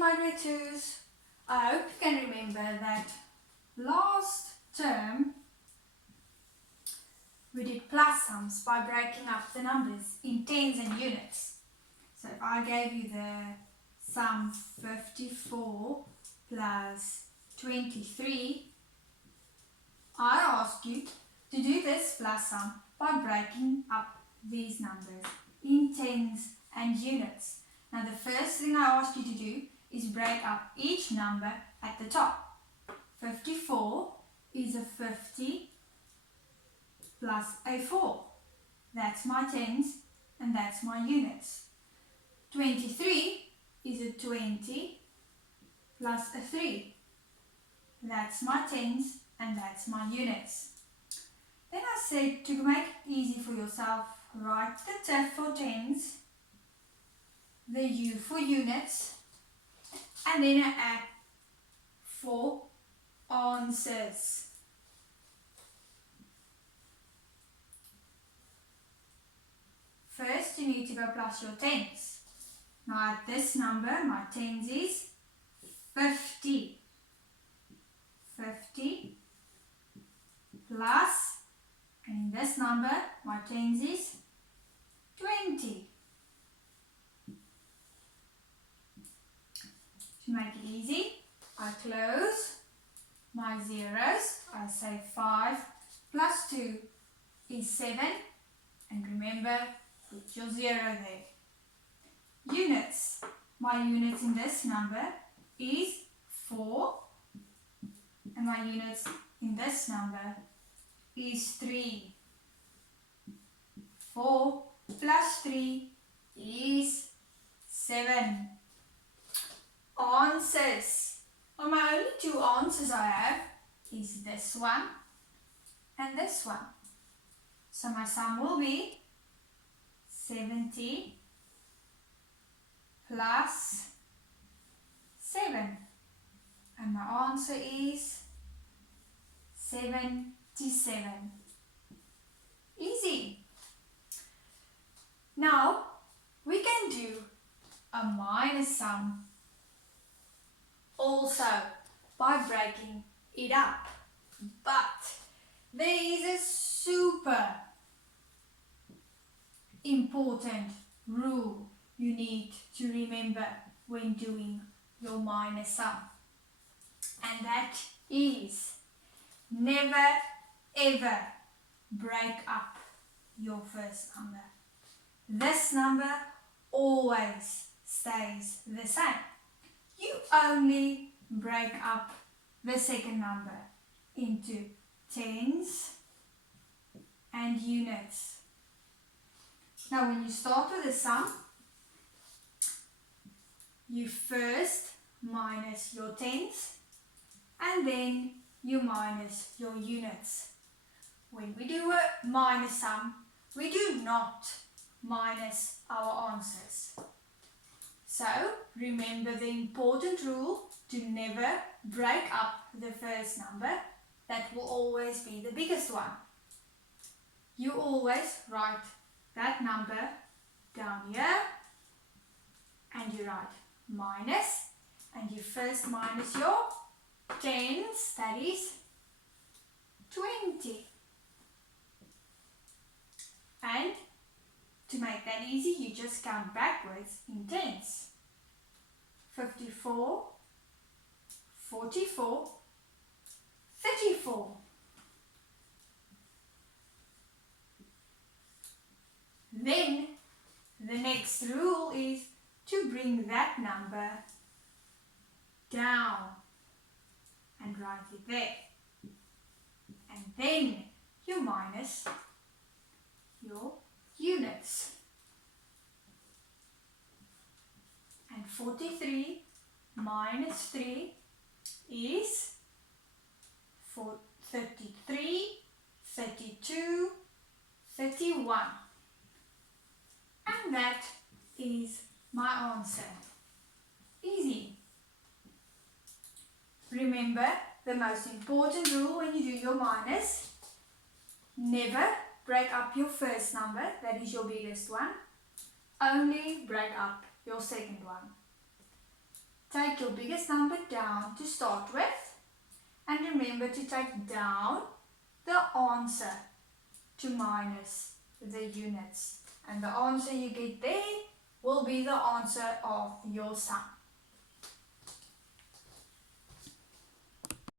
my grade 2s. I hope you can remember that last term we did plus sums by breaking up the numbers in tens and units. So if I gave you the sum 54 plus 23, I ask you to do this plus sum by breaking up these numbers in tens and units. Now the first thing I ask you to do is break up each number at the top. 54 is a 50 plus a 4. That's my tens and that's my units. 23 is a 20 plus a 3. That's my tens and that's my units. Then I said to make it easy for yourself, write the T for tens, the U for units, and then an A for answers. First, you need to go plus your tens. Now at this number, my tens is 50. 50 plus, and in this number, my tens is 20. To make it easy, I close my zeros. I say 5 plus 2 is 7. And remember, put your 0 there. Units. My units in this number is 4. And my units in this number is 3. 4 plus 3 is 7. Answers. Well, my only two answers I have is this one and this one. So my sum will be 70 plus 7. And my answer is 77. Easy. Now we can do a minus sum also by breaking it up. But there is a super important rule you need to remember when doing your minus sum. And that is never ever break up your first number. This number always stays the same. You only break up the second number into tens and units. Now when you start with a sum, you first minus your tens and then you minus your units. When we do a minus sum, we do not minus our answers. So remember the important rule to never break up the first number. That will always be the biggest one. You always write that number down here and you write minus, and you first minus your tens, that is 20. And to make that easy, you just count backwards in tens. 54, 44, 34. Then the next rule is to bring that number down and write it there. And then you minus your units. And 43 minus 3 is 33, 32, 31. And that is my answer. Easy. Remember the most important rule when you do your minus. Never break up your first number, that is your biggest one. Only break up your second one. take your biggest number down to start with, and remember to take down the answer to minus the units. And the answer you get there will be the answer of your sum.